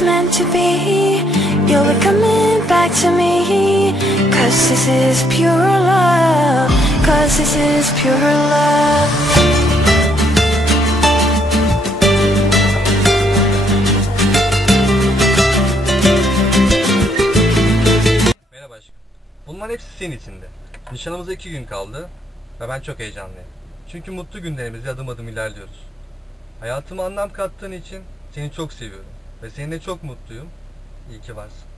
meant to be. You'll be coming back to me. Cause this is pure love. Cause this is pure love. Bunların hepsi senin içinde. Nişanımıza iki gün kaldı ve ben çok heyecanlıyım. Çünkü mutlu günlerimizde adım adım ilerliyoruz. Hayatıma anlam kattığın için seni çok seviyorum ve seninle çok mutluyum. İyi ki varsın.